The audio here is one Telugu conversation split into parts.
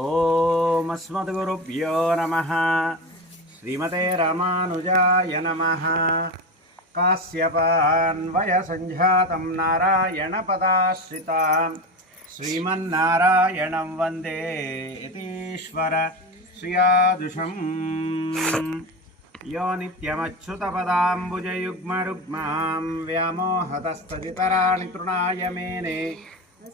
ఓం అస్మద్గురుభ్యో నమః. శ్రీమతే రామానుజాయ నమః. కాశ్యపాన్వయ సంజాతం నారాయణ పదాశ్రితాం శ్రీమన్నారాయణం వందే యతీశ్వర శ్రియాదుషం. యో నిత్యమచ్యుతపదాంబుజయుగ్మరుగ్మాం వ్యామోహతస్తదితరాణి తృణాయ మేనే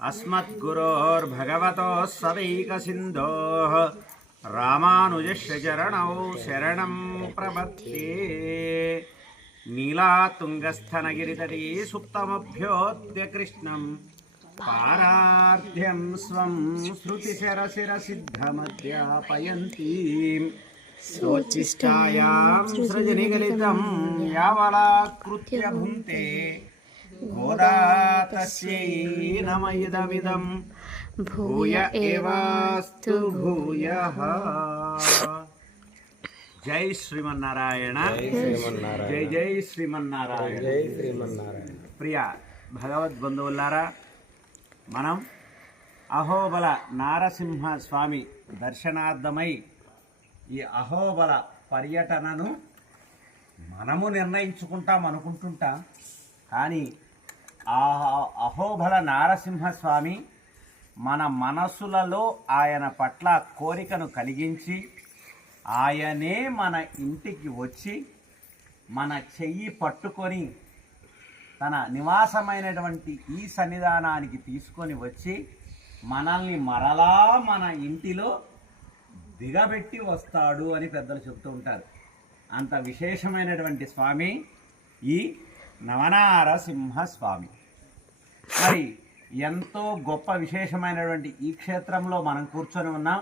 अस्मद्गुरोर्भगवतोऽस्सदैकसिन्धोः रामानुजस्य चरणौ शरणं प्रपद्ये. नीलातुङ्गस्थनगिरितटी सुप्तमभ्योऽद्य कृष्णं पारार्ध्यं स्वं श्रुतिशरशिरसिद्धमध्यापयन्तीं स्वोच्छिष्टायां सृजनिगलितं यावलाकृत्य भुङ्क्ते गोदा तस्यै नम इदमिदं भूय एवास्तु भूयः. जय श्रीमन्नारायण. जय जय श्रीमन्नारायण. प्रिय भगवद्बंधुవులారా, మనం అహోబల నారసింహ స్వామి దర్శనార్థమై ఈ అహోబల పర్యటనను మనము నిర్ణయించుకుంటాం అనుకుంటుంటాం. కానీ ఆ అహోబల నారసింహస్వామి మన మనసులలో ఆయన పట్ల కోరికను కలిగించి ఆయనే మన ఇంటికి వచ్చి మన చెయ్యి పట్టుకొని తన నివాసమైనటువంటి ఈ సన్నిధానానికి తీసుకొని వచ్చి మనల్ని మరలా మన ఇంటిలో దిగబెట్టి వస్తాడు అని పెద్దలు చెప్తూ ఉంటారు. అంత విశేషమైనటువంటి స్వామి ఈ నవనారసింహస్వామి. మరి ఎంతో గొప్ప విశేషమైనటువంటి ఈ క్షేత్రంలో మనం కూర్చొని ఉన్నాం.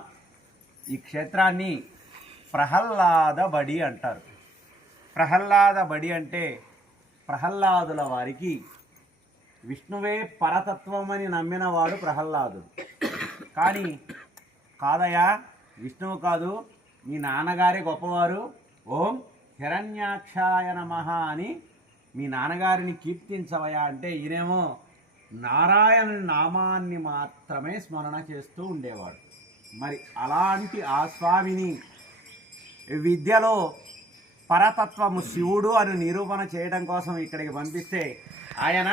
ఈ క్షేత్రాన్ని ప్రహ్లాద బడి అంటారు. ప్రహ్లాద బడి అంటే ప్రహ్లాదుల వారికి విష్ణువే పరతత్వం అని నమ్మినవాడు ప్రహ్లాదుడు. కానీ కాదయా, విష్ణువు కాదు, మీ నాన్నగారే గొప్పవారు, ఓం హిరణ్యాక్షాయ నమః అని మీ నాన్నగారిని కీర్తించవయా అంటే ఈయనేమో నారాయణ నామాన్ని మాత్రమే స్మరణ చేస్తూ ఉండేవాడు. మరి అలాంటి ఆ స్వామిని విద్యలో పరతత్వము శివుడు అని నిరూపణ చేయడం కోసం ఇక్కడికి పంపిస్తే ఆయన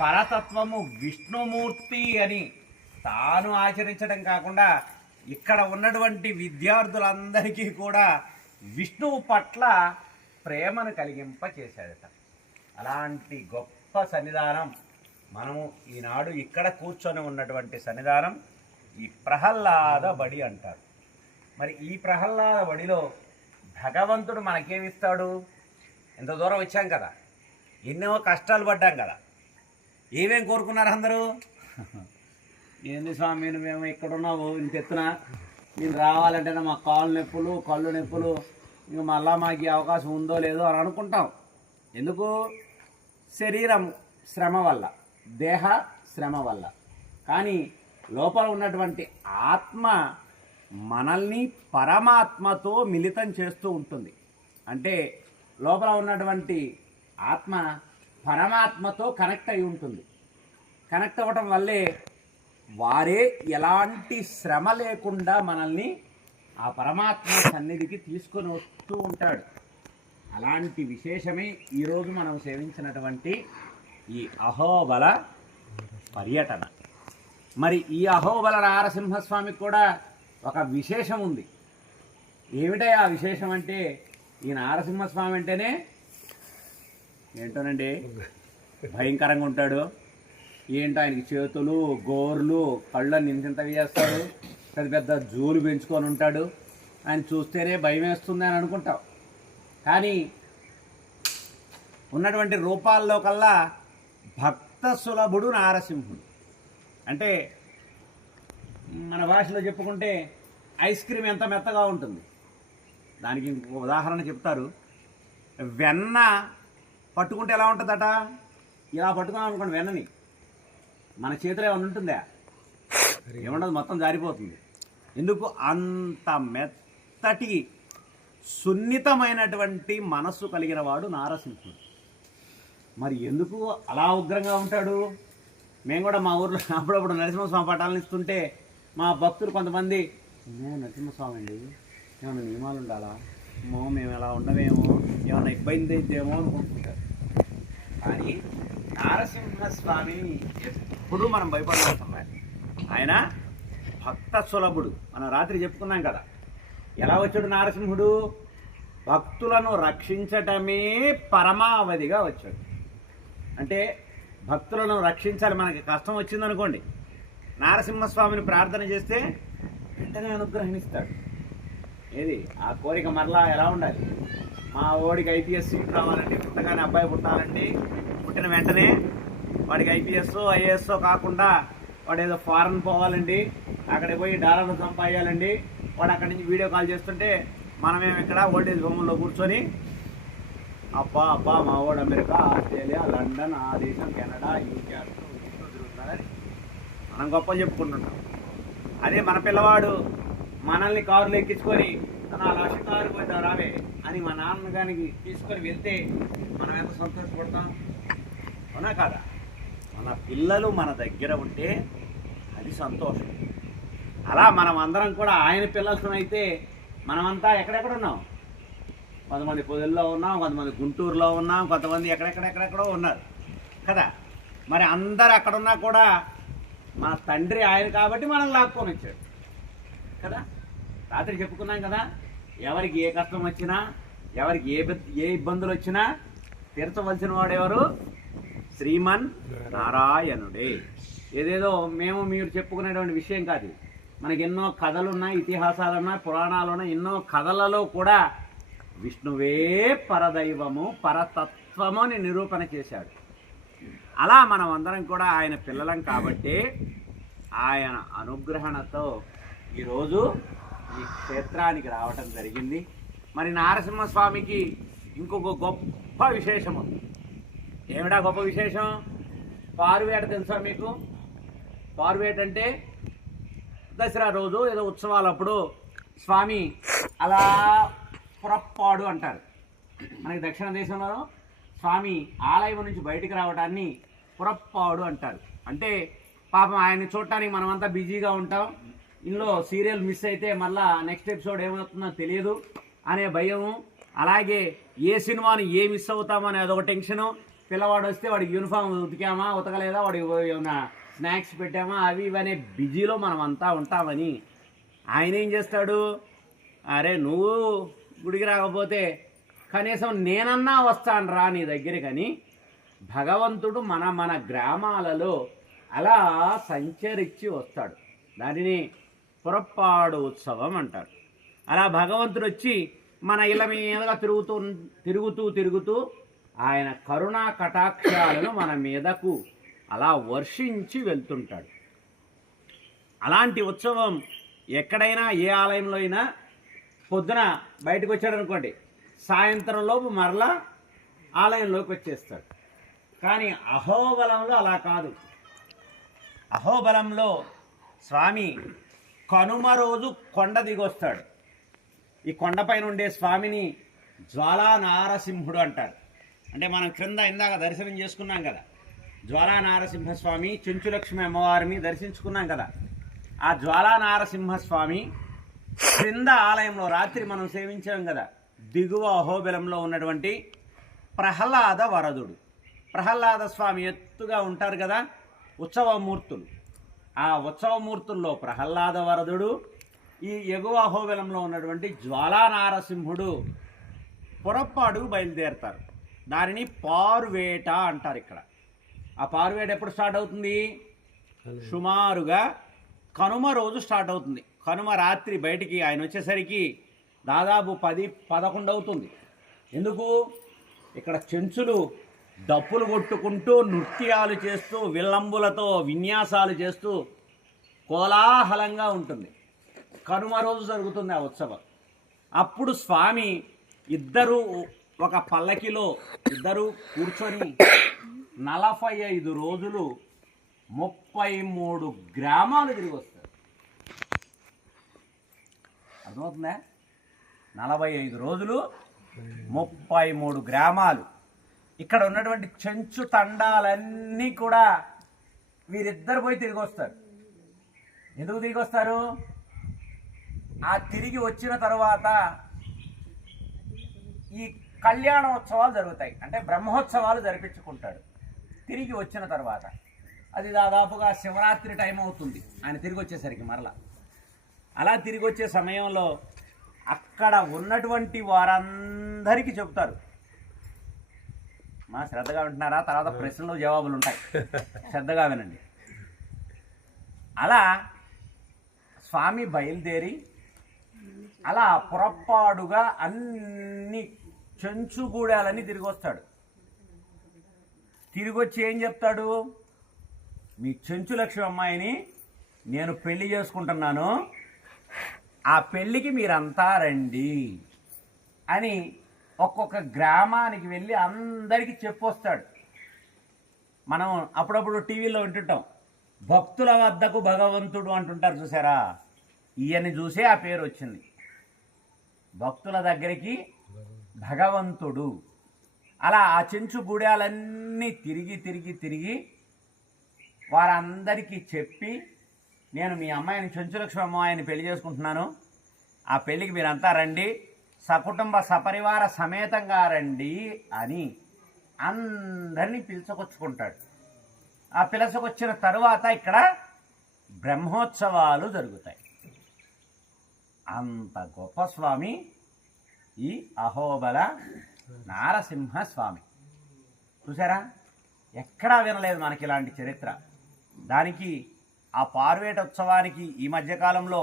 పరతత్వము విష్ణుమూర్తి అని తాను ఆచరించడం కాకుండా ఇక్కడ ఉన్నటువంటి విద్యార్థులందరికీ కూడా విష్ణువు పట్ల ప్రేమను కలిగింప చేశాడట. అలాంటి గొప్ప సన్నిధానం మనము ఈనాడు ఇక్కడ కూర్చొని ఉన్నటువంటి సన్నిధానం ఈ ప్రహ్లాద బడి అంటారు. మరి ఈ ప్రహ్లాద బడిలో భగవంతుడు మనకేమిస్తాడు? ఎంత దూరం వచ్చాం కదా, ఎన్నో కష్టాలు పడ్డాం కదా, ఏమేం కోరుకున్నారు అందరూ? ఏంది స్వామి మేము ఎక్కడున్నావు, ఇంత ఎత్తున నేను రావాలంటేనే మా కాళ్ళు నొప్పులు, కళ్ళు నొప్పులు, ఇంక మళ్ళా మాకు అవకాశం ఉందో లేదో అని అనుకుంటాం. ఎందుకు? శరీరం శ్రమ వల్ల, దేహ శ్రమ వల్ల. కానీ లోపల ఉన్నటువంటి ఆత్మ మనల్ని పరమాత్మతో మిళితం చేస్తూ ఉంటుంది. అంటే లోపల ఉన్నటువంటి ఆత్మ పరమాత్మతో కనెక్ట్ అయి ఉంటుంది. కనెక్ట్ అవ్వటం వల్లే వారే ఎలాంటి శ్రమ లేకుండా మనల్ని ఆ పరమాత్మ సన్నిధికి తీసుకొని వస్తూ ఉంటాడు. అలాంటి విశేషమే ఈరోజు మనం సేవించినటువంటి ఈ అహోబల పర్యటన. మరి ఈ అహోబల నారసింహస్వామికి కూడా ఒక విశేషం ఉంది. ఏమిటా ఆ విశేషం అంటే, ఈ నారసింహస్వామి అంటేనే ఏంటోనండి భయంకరంగా ఉంటాడు. ఏంటో ఆయనకి చేతులు, గోర్లు, కళ్ళని నింతింతవి చేస్తాడు, పెద్ద పెద్ద జూలు పెంచుకొని ఉంటాడు. ఆయన చూస్తేనే భయం వేస్తుంది అని అనుకుంటాం. కానీ ఉన్నటువంటి రూపాల్లో కల్లా భక్త సులభుడు నారసింహుడు. అంటే మన భాషలో చెప్పుకుంటే ఐస్ క్రీమ్ ఎంత మెత్తగా ఉంటుంది. దానికి ఇంకొక ఉదాహరణ చెప్తారు. వెన్న పట్టుకుంటే ఎలా ఉంటుందట? ఇలా పట్టుకున్నాం అనుకోండి వెన్నని, మన చేతిలో ఏమన్నా ఉంటుందా? ఏముండదు, మొత్తం జారిపోతుంది. ఎందుకు? అంత మెత్తటి సున్నితమైనటువంటి మనస్సు కలిగిన వాడు నారసింహుడు. మరి ఎందుకు అలా ఉగ్రంగా ఉంటాడు? మేము కూడా మా ఊర్లో అప్పుడప్పుడు నరసింహస్వామి పటాలను ఇస్తుంటే మా భక్తులు కొంతమంది మేము నరసింహస్వామి అండి, ఏమైనా నియమాలు ఉండాలా, మేము ఎలా ఉండమేమో, ఏమైనా ఇబ్బంది అయితేమో అనుకుంటుంటారు. కానీ నారసింహస్వామిని ఎప్పుడూ మనం భయపడవలసిన ఆయన భక్త సులభుడు. మనం రాత్రి చెప్పుకున్నాం కదా, ఎలా వచ్చాడు నారసింహుడు? భక్తులను రక్షించటమే పరమావధిగా వచ్చాడు. అంటే భక్తులను రక్షించాలి. మనకి కష్టం వచ్చిందనుకోండి, నారసింహస్వామిని ప్రార్థన చేస్తే వెంటనే అనుగ్రహిస్తాడు. ఏది ఆ కోరిక మరలా ఎలా ఉండాలి? మా ఓడికి ఐపీఎస్ సీట్ రావాలండి, పుట్టగానే అబ్బాయి పుట్టాలండి, పుట్టిన వెంటనే వాడికి ఐపీఎస్ ఐఏఎస్ కాకుండా వాడు ఏదో ఫారెన్ పోవాలండి, అక్కడికి పోయి డాలర్లు సంపాదించాలండి. వాడు అక్కడి నుంచి వీడియో కాల్ చేస్తుంటే మనమేమి ఇక్కడ ఓల్డేజ్ హోమ్లో కూర్చొని అబ్బా మా వాడు అమెరికా, ఆస్ట్రేలియా, లండన్, ఆ దేశం, కెనడా, యూకే తిరుగుతున్నారని మనం గొప్ప చెప్పుకుంటుంటాం. అదే మన పిల్లవాడు మనల్ని కారులో ఎక్కించుకొని తన లక్ష కారు పోయినా రావే అని మా నాన్నగానికి తీసుకొని వెళ్తే మనం ఎంత సంతోషపడతాం, అవునా కాదా? మన పిల్లలు మన దగ్గర ఉంటే అది సంతోషం. అలా మనం అందరం కూడా ఆయన పిల్లలతో అయితే మనమంతా ఎక్కడెక్కడ ఉన్నాం? కొంతమంది పొదల్లో ఉన్నాం, కొంతమంది గుంటూరులో ఉన్నాం, కొంతమంది ఎక్కడెక్కడెక్కడెక్కడో ఉన్నారు కదా. మరి అందరు అక్కడున్నా కూడా మన తండ్రి ఆయన కాబట్టి మనం లాక్కొని వచ్చాడు కదా. రాత్రి చెప్పుకున్నాం కదా, ఎవరికి ఏ కష్టం వచ్చినా, ఎవరికి ఏ ఇబ్బందులు వచ్చినా తీర్చవలసిన వాడెవరు? శ్రీమన్ నారాయణుడే. ఏదేదో మేము మీరు చెప్పుకునేటువంటి విషయం కాదు. మనకి ఎన్నో కథలున్నాయి, ఇతిహాసాలున్నాయి, పురాణాలున్నాయి. ఎన్నో కథలలో కూడా విష్ణువే పరదైవము, పరతత్వము అని నిరూపణ చేశాడు. అలా మనం అందరం కూడా ఆయన పిల్లలం కాబట్టి ఆయన అనుగ్రహణతో ఈరోజు ఈ క్షేత్రానికి రావటం జరిగింది. మరి నారసింహస్వామికి ఇంకొక గొప్ప విశేషం ఉంది. ఏమిటా గొప్ప విశేషం? పారువేట తెలుసా మీకు? పారువేట అంటే దసరా రోజు ఏదో ఉత్సవాలప్పుడు స్వామి అలా పురప్పాడు అంటారు. మనకి దక్షిణ దేశంలో స్వామి ఆలయం నుంచి బయటికి రావడాన్ని పురప్పాడు అంటారు. అంటే పాపం ఆయన్ని చూడటానికి మనమంతా బిజీగా ఉంటాం. ఇందులో సీరియల్ మిస్ అయితే మళ్ళా నెక్స్ట్ ఎపిసోడ్ ఏమవుతుందో తెలియదు అనే భయము, అలాగే ఏ సినిమాని ఏ మిస్ అవుతామో అనే అదొక టెన్షను. పిల్లవాడు వస్తే వాడికి యూనిఫామ్ ఉతికామా ఉతకలేదా, వాడికి ఏమైనా స్నాక్స్ పెట్టామా, అవి ఇవనే బిజీలో మనం అంతా ఉంటామని ఆయన ఏం చేస్తాడు? అరే నువ్వు గుడికి రాకపోతే కనీసం నేనన్నా వస్తాను రా నీ దగ్గరకని భగవంతుడు మన గ్రామాలలో అలా సంచరించి వస్తాడు. దానిని పురప్పాడు ఉత్సవం అంటారు. అలా భగవంతుడు వచ్చి మన ఇళ్ళ మీదగా తిరుగుతూ ఆయన కరుణా కటాక్షాలను మన మీదకు అలా వర్షించి వెళ్తుంటాడు. అలాంటి ఉత్సవం ఎక్కడైనా ఏ ఆలయంలో అయినా పొద్దున బయటకు వచ్చాడు అనుకోండి, సాయంత్రంలోపు మరలా ఆలయంలోకి వచ్చేస్తాడు. కానీ అహోబలంలో అలా కాదు. అహోబలంలో స్వామి కనుమ రోజు కొండ దిగొస్తాడు. ఈ కొండపైన ఉండే స్వామిని జ్వాలా నారసింహుడు అంటారు. అంటే మనం క్రింద ఇందాక దర్శనం చేసుకున్నాం కదా, జ్వాలా నారసింహస్వామి, చెంచులక్ష్మి అమ్మవారిని దర్శించుకున్నాం కదా. ఆ జ్వాలా నారసింహస్వామి క్రింద ఆలయంలో రాత్రి మనం సేవించాం కదా, దిగువ అహోబిలంలో ఉన్నటువంటి ప్రహ్లాద వరదుడు. ప్రహ్లాద స్వామి ఎత్తుగా ఉంటారు కదా ఉత్సవమూర్తులు. ఆ ఉత్సవమూర్తుల్లో ప్రహ్లాద వరదుడు, ఈ ఎగువ అహోబిలంలో ఉన్నటువంటి జ్వాలా నారసింహుడు పురప్పాడుకు బయలుదేరతారు. దానిని పారువేట అంటారు ఇక్కడ. ఆ పారువేట ఎప్పుడు స్టార్ట్ అవుతుంది? సుమారుగా కనుమ రోజు స్టార్ట్ అవుతుంది. కనుమ రాత్రి బయటికి ఆయన వచ్చేసరికి దాదాపు 10-11 అవుతుంది. ఎందుకు? ఇక్కడ చెంచులు డప్పులు కొట్టుకుంటూ నృత్యాలు చేస్తూ విల్లంబులతో విన్యాసాలు చేస్తూ కోలాహలంగా ఉంటుంది. కనుమ రోజు జరుగుతుంది ఆ ఉత్సవం. అప్పుడు స్వామి ఇద్దరు ఒక పల్లకిలో ఇద్దరు కూర్చొని 45 రోజులు 33 గ్రామాలు తిరిగి వస్తారు. అర్థమవుతుందా? 45 రోజులు 33 గ్రామాలు. ఇక్కడ ఉన్నటువంటి చెంచు తండాలన్నీ కూడా వీరిద్దరు పోయి తిరిగి వస్తారు. ఎందుకు తిరిగి వస్తారు? ఆ తిరిగి వచ్చిన తర్వాత ఈ కళ్యాణోత్సవాలు జరుగుతాయి, అంటే బ్రహ్మోత్సవాలు జరిపించుకుంటాడు తిరిగి వచ్చిన తర్వాత. అది దాదాపుగా శివరాత్రి టైం అవుతుంది ఆయన తిరిగి వచ్చేసరికి. మరలా అలా తిరిగి వచ్చే సమయంలో అక్కడ ఉన్నటువంటి వారందరికీ చెబుతారు. మా శ్రద్ధగా వింటున్నారా? తర్వాత ప్రశ్నలు జవాబులు ఉంటాయి, శ్రద్ధగా వినండి. అలా స్వామి బయలుదేరి అలా పొరపాటుగా అన్ని చెంచుగూడాలన్నీ తిరిగి వస్తాడు. తిరిగి వచ్చి ఏం చెప్తాడు? మీ చెంచు లక్ష్మి అమ్మాయిని నేను పెళ్లి చేసుకుంటున్నాను, ఆ పెళ్ళికి మీరంతా రండి అని ఒక్కొక్క గ్రామానికి వెళ్ళి అందరికీ చెప్పొస్తాడు. మనం అప్పుడప్పుడు టీవీలో వింటుంటాం, భక్తుల వద్దకు భగవంతుడు అంటుంటారు చూసారా? ఈయన్ని చూసే ఆ పేరు వచ్చింది, భక్తుల దగ్గరికి భగవంతుడు. అలా ఆ చెంచు గూడాలన్నీ తిరిగి తిరిగి తిరిగి వారందరికీ చెప్పి, నేను మీ అమ్మాయిని చెంచులక్ష్మి అమ్మాయిని పెళ్లి చేసుకుంటున్నాను, ఆ పెళ్ళికి మీరంతా రండి, సకుటుంబ సపరివార సమేతంగా రండి అని అందరినీ పిలుచుకొచ్చుకుంటాడు. ఆ పిలుచుకొచ్చిన తరువాత ఇక్కడ బ్రహ్మోత్సవాలు జరుగుతాయి. అంత గొప్ప స్వామి ఈ అహోబల నారసింహస్వామి. చూసారా? ఎక్కడా వినలేదు మనకి ఇలాంటి చరిత్ర. దానికి ఆ పార్వేట ఉత్సవానికి ఈ మధ్యకాలంలో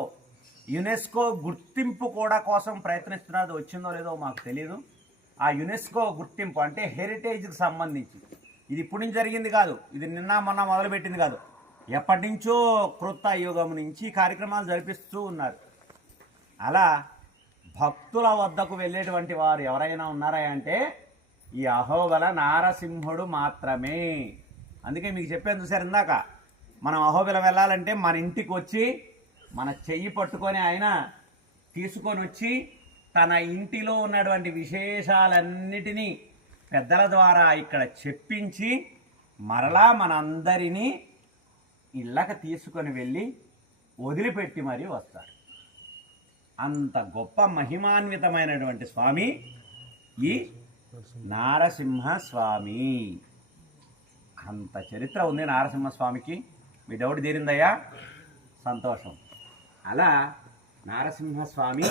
యునెస్కో గుర్తింపు కూడా కోసం ప్రయత్నిస్తున్నది. వచ్చిందో లేదో మాకు తెలియదు. ఆ యునెస్కో గుర్తింపు అంటే హెరిటేజ్కి సంబంధించి, ఇది ఇప్పుడు నుంచి జరిగింది కాదు, ఇది నిన్న మొన్న మొదలుపెట్టింది కాదు, ఎప్పటి నుంచో కృత యుగం నుంచి కార్యక్రమాలు జరిపిస్తూ ఉన్నారు. అలా భక్తుల వద్దకు వెళ్ళేటువంటి వారు ఎవరైనా ఉన్నారా అంటే ఈ అహోబల నారసింహుడు మాత్రమే. అందుకే మీకు చెప్పాను చూసారు ఇందాక, మనం అహోబిలం వెళ్ళాలంటే మన ఇంటికి వచ్చి మన చెయ్యి పట్టుకొని ఆయన తీసుకొని వచ్చి తన ఇంటిలో ఉన్నటువంటి విశేషాలన్నిటినీ పెద్దల ద్వారా ఇక్కడ చెప్పించి మరలా మనందరినీ ఇళ్ళకి తీసుకొని వెళ్ళి వదిలిపెట్టి మరీ వస్తారు. అంత గొప్ప మహిమాన్వితమైనటువంటి స్వామి ఈ నారసింహస్వామి. అంత చరిత్ర ఉంది నారసింహస్వామికి. మీ డౌట్ తీరిందయ్యా? సంతోషం. అలా నారసింహస్వామి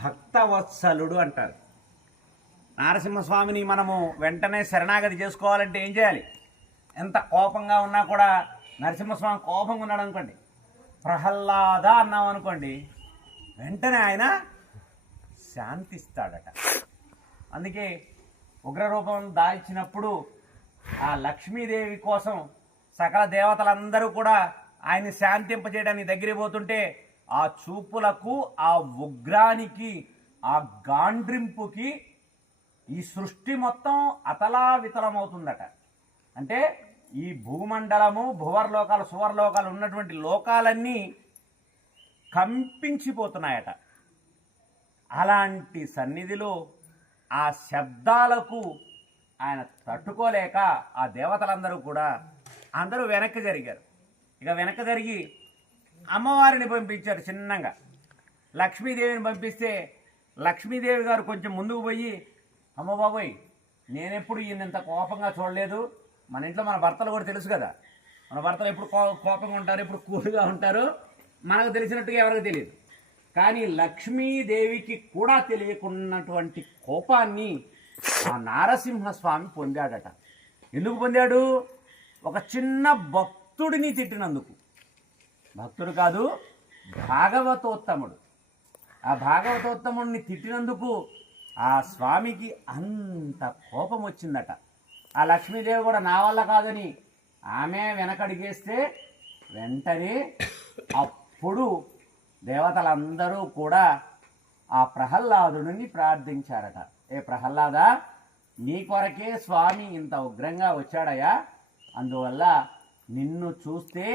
భక్తవత్సలుడు అంటారు. నారసింహస్వామిని మనము వెంటనే శరణాగతి చేసుకోవాలంటే ఏం చేయాలి? ఎంత కోపంగా ఉన్నా కూడా, నరసింహస్వామి కోపంగా ఉన్నాడు అనుకోండి, ప్రహ్లాద అన్నాం అనుకోండి, వెంటనే ఆయన శాంతిస్తాడట. అందుకే ఉగ్రరూపం దాల్చినప్పుడు ఆ లక్ష్మీదేవి కోసం సకల దేవతలందరూ కూడా ఆయన్ని శాంతింపజేయడానికి దగ్గరికి పోతుంటే ఆ చూపులకు, ఆ ఉగ్రానికి, ఆ గాండ్రింపుకి ఈ సృష్టి మొత్తం అతలావితలమవుతుందట. అంటే ఈ భూమండలము, భువర్లోకాలు, సువర్లోకాలు ఉన్నటువంటి లోకాలన్నీ కంపించిపోతున్నాయట. అలాంటి సన్నిధిలో ఆ శబ్దాలకు ఆయన తట్టుకోలేక ఆ దేవతలందరూ కూడా అందరూ వెనక్కి జరిగారు. ఇక వెనక్కి జరిగి అమ్మవారిని పంపించారు చిన్నగా. లక్ష్మీదేవిని పంపిస్తే లక్ష్మీదేవి గారు కొంచెం ముందుకు పోయి, అమ్మ బాబోయ్, నేనెప్పుడు ఈయనంత కోపంగా చూడలేదు. మన ఇంట్లో మన భర్తలు కూడా తెలుసు కదా, మన భర్తలు ఎప్పుడు కోపంగా ఉంటారు, ఎప్పుడు కూల్గా ఉంటారు, మనకు తెలిసినట్టుగా ఎవరికి తెలియదు. కానీ లక్ష్మీదేవికి కూడా తెలియకున్నటువంటి కోపాన్ని ఆ నారసింహస్వామి పొందాడట. ఎందుకు పొందాడు? ఒక చిన్న భక్తుడిని తిట్టినందుకు. భక్తుడు కాదు, భాగవతోత్తముడు. ఆ భాగవతోత్తముడిని తిట్టినందుకు ఆ స్వామికి అంత కోపం వచ్చిందట. ఆ లక్ష్మీదేవి కూడా నా వల్ల కాదని ఆమె వెనకడిగేస్తే వెంటనే అప్పుడు దేవతలందరూ కూడా ఆ ప్రహ్లాదుడిని ప్రార్థించారట. ఏ ప్రహ్లాద, నీ కొరకే స్వామి ఇంత ఉగ్రంగా వచ్చాడయా, అందువల్ల నిన్ను చూస్తే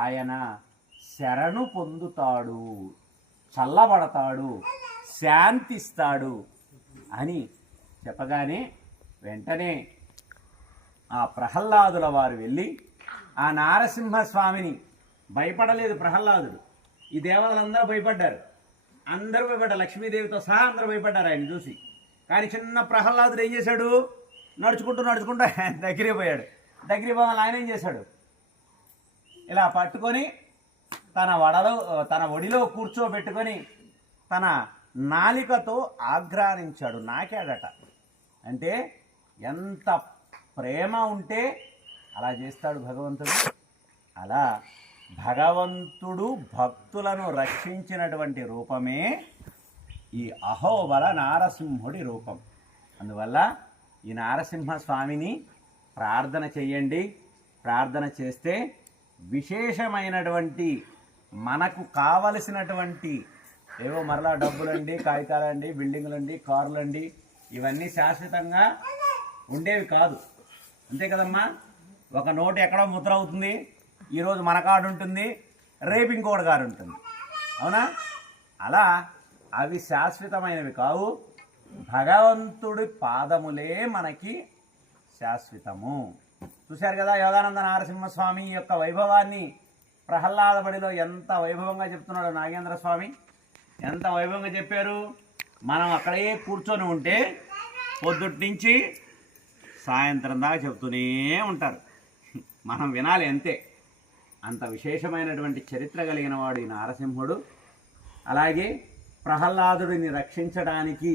ఆయన శరణు పొందుతాడు, చల్లబడతాడు, శాంతిస్తాడు అని చెప్పగానే వెంటనే ఆ ప్రహ్లాదుల వారు వెళ్ళి ఆ నారసింహస్వామిని, భయపడలేదు ప్రహ్లాదుడు, ఈ దేవతలందరూ భయపడ్డారు. అందరూ భయపడ్డారు, లక్ష్మీదేవితో సహా అందరూ భయపడ్డారు ఆయన చూసి. కానీ చిన్న ప్రహ్లాదుడు ఏం చేశాడు, నడుచుకుంటూ నడుచుకుంటూ ఆయన దగ్గరికి పోయాడు. దగ్గరికి పోవాలి ఆయన ఏం చేశాడు, ఇలా పట్టుకొని తన ఒడిలో కూర్చోబెట్టుకొని తన నాలికతో ఆఘ్రానించాడు, నాకాడట. అంటే ఎంత ప్రేమ ఉంటే అలా చేస్తాడు భగవంతుడు. అలా భగవంతుడు భక్తులను రక్షించినటువంటి రూపమే ఈ అహోబల నారసింహుడి రూపం. అందువల్ల ఈ నారసింహస్వామిని ప్రార్థన చెయ్యండి. ప్రార్థన చేస్తే విశేషమైనటువంటి మనకు కావలసినటువంటి ఏవో మరలా డబ్బులండి, కాగితాలండి, బిల్డింగులండి, కారులండి ఇవన్నీ శాశ్వతంగా ఉండేవి కాదు. అంతే కదమ్మా. ఒక నోటు ఎక్కడో ముద్ర అవుతుంది, ఈరోజు మన కాడు ఉంటుంది, రేపు ఇంకోటి కారు ఉంటుంది, అవునా? అలా అవి శాశ్వతమైనవి కావు. భగవంతుడి పాదములే మనకి శాశ్వతము. చూశారు కదా యోగానంద నారసింహస్వామి యొక్క వైభవాన్ని ప్రహ్లాదబడిలో ఎంత వైభవంగా చెప్తున్నాడు నాగేంద్ర స్వామి. ఎంత వైభవంగా చెప్పారు. మనం అక్కడే కూర్చొని ఉంటే పొద్దుటి నుంచి సాయంత్రం దాకా చెప్తూనే ఉంటారు, మనం వినాలి అంతే. అంత విశేషమైనటువంటి చరిత్ర కలిగిన వాడు ఈ నారసింహుడు. అలాగే ప్రహ్లాదుడిని రక్షించడానికి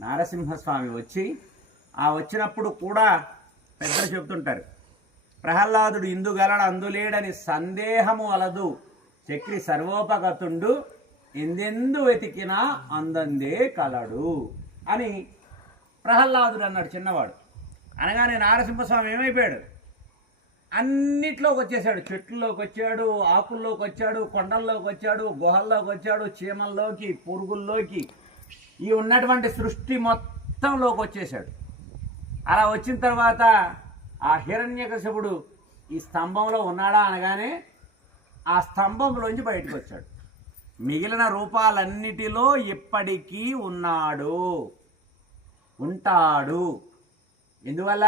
నారసింహస్వామి వచ్చినప్పుడు కూడా పెద్దలు చెప్తుంటారు, ప్రహ్లాదుడు ఇందుగలడు అందులేడని సందేహము అలదు, చక్రి సర్వోపగతుండు ఎందెందు వెతికినా అందందే కలడు అని ప్రహ్లాదుడు అన్నాడు చిన్నవాడు. అనగానే నారసింహస్వామి ఏమైపోయాడు, అన్నిట్లోకి వచ్చేసాడు. చెట్లలోకి వచ్చాడు, ఆకుల్లోకి వచ్చాడు, కొండల్లోకి వచ్చాడు, గుహల్లోకి వచ్చాడు, చీమల్లోకి, పురుగుల్లోకి, ఈ ఉన్నటువంటి సృష్టి మొత్తంలోకి వచ్చేసాడు. అలా వచ్చిన తర్వాత ఆ హిరణ్యకశిపుడు ఈ స్తంభంలో ఉన్నాడా అనగానే ఆ స్తంభంలోంచి బయటకు వచ్చాడు. మిగిలిన రూపాలన్నిటిలో ఇప్పటికీ ఉంటాడు. ఎందువల్ల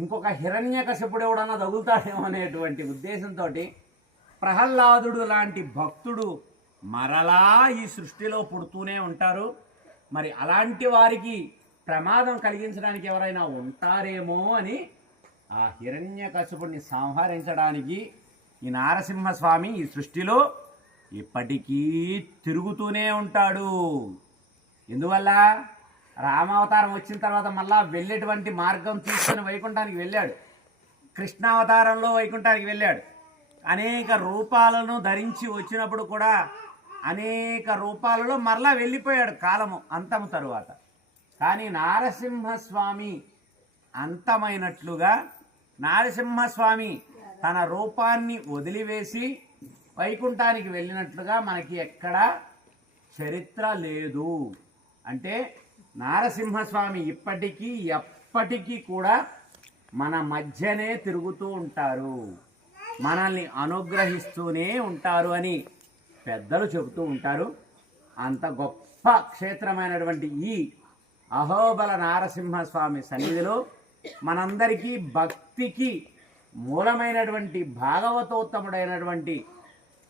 ఇంకొక హిరణ్యకశిపుడు ఎవడన్నా తగులుతాడేమో అనేటువంటి ఉద్దేశంతో ప్రహ్లాదుడు లాంటి భక్తుడు మరలా ఈ సృష్టిలో పుడుతూనే ఉంటారు. మరి అలాంటి వారికి ప్రమాదం కలిగించడానికి ఎవరైనా ఉంటారేమో అని ఆ హిరణ్యకశిపుడిని సంహరించడానికి ఈ నారసింహస్వామి ఈ సృష్టిలో ఇప్పటికీ తిరుగుతూనే ఉంటాడు. ఎందువల్ల రామావతారం వచ్చిన తర్వాత మళ్ళా వెళ్ళేటువంటి మార్గం తీసుకుని వైకుంఠానికి వెళ్ళాడు. కృష్ణావతారంలో వైకుంఠానికి వెళ్ళాడు. అనేక రూపాలను ధరించి వచ్చినప్పుడు కూడా అనేక రూపాలలో మరలా వెళ్ళిపోయాడు కాలము అంతము తరువాత. కానీ నారసింహస్వామి అంతమైనట్లుగా నారసింహస్వామి తన రూపాన్ని వదిలివేసి వైకుంఠానికి వెళ్ళినట్లుగా మనకి ఎక్కడా చరిత్ర లేదు. అంటే నారసింహస్వామి ఇప్పటికీ ఎప్పటికీ కూడా మన మధ్యనే తిరుగుతూ ఉంటారు, మనల్ని అనుగ్రహిస్తూనే ఉంటారు అని పెద్దలు చెబుతూ ఉంటారు. అంత గొప్ప క్షేత్రమైనటువంటి ఈ అహోబల నారసింహస్వామి సన్నిధిలో మనందరికీ భక్తికి మూలమైనటువంటి భాగవతోత్తముడైనటువంటి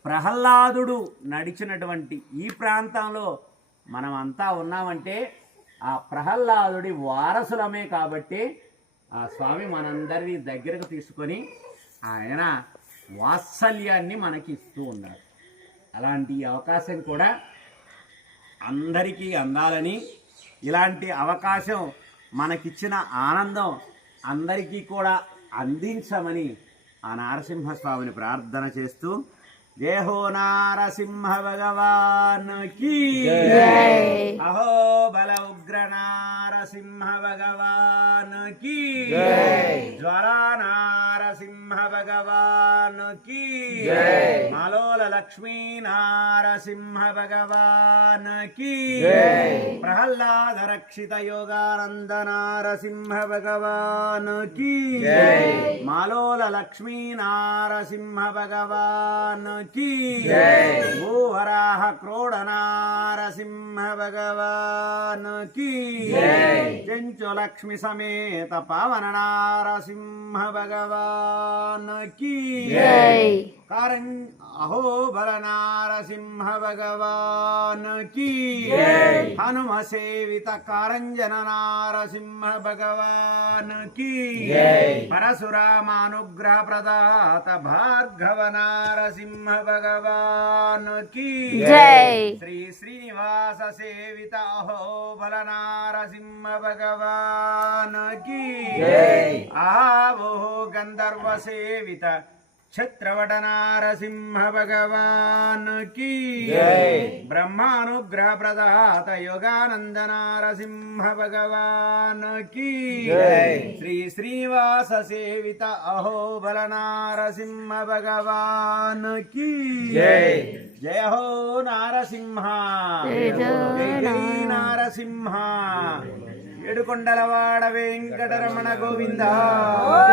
ప్రహ్లాదుడు నడిచినటువంటి ఈ ప్రాంతంలో మనమంతా ఉన్నామంటే ఆ ప్రహ్లాదుడి వారసులమే. కాబట్టి ఆ స్వామి మనందరినీ దగ్గరకు తీసుకొని ఆయన వాత్సల్యాన్ని మనకి ఇస్తూ ఉన్నారు. అలాంటి అవకాశం కూడా అందరికీ అందాలని, ఇలాంటి అవకాశం మనకిచ్చిన ఆనందం అందరికీ కూడా అందించమని ఆ నారసింహస్వామిని ప్రార్థన చేస్తూ జయ హో నారసింహ భగవాన్ కీ జై. అహో బల ఉగ్ర నారసింహ భగవాన్ కీ జై. జ్వర నారసింహ భగవాన్ కీ జై. మలోల లక్ష్మీ నారసింహ భగవాన్ కీ జై. ప్రహ్లాద రక్షిత యోగానంద నారసింహ భగవాన్ కీ జై. మలోల లక్ష్మీ నారసింహ భగవాన్ की जय. भूवराह क्रोड़ नारसिंह भगवान की जय. चंचु लक्ष्मी समेत पावन नारसिंह भगवान की जय. అహో బల నారసింహ భగవాన్ కీ హనుమ సేవిత కారంజన నారసింహ భగవాన్ కీ పరశురామానుగ్రహ ప్రదాత భార్గవ నారసింహ భగవాన్ కీ శ్రీ శ్రీనివాస సేవిత అహో బల నారసింహ భగవాన్ కీ ఆవో గంధర్వ సేవిత ఛత్రవట నారసింహ భగవాన్ కీ బ్రహ్మానుగ్రహ ప్రదాత యోగానంద నారసింహ భగవాన్ కీ శ్రీ శ్రీనివాస సేవిత అహోబల నారసింహ భగవాన్ కీ జయ హో నారసింహ జయ నారసింహ ఏడుకొండలవాడ వెంకటరమణ గోవింద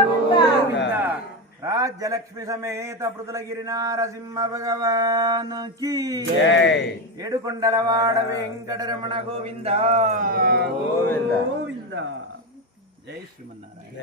గోవింద రాజ్యలక్ష్మి సమేత పృథులగిరి నారసింహ భగవాన్ కీ ఏడుకొండలవాడ వెంకటరమణ గోవింద గోవింద జై శ్రీమన్నారాయణ.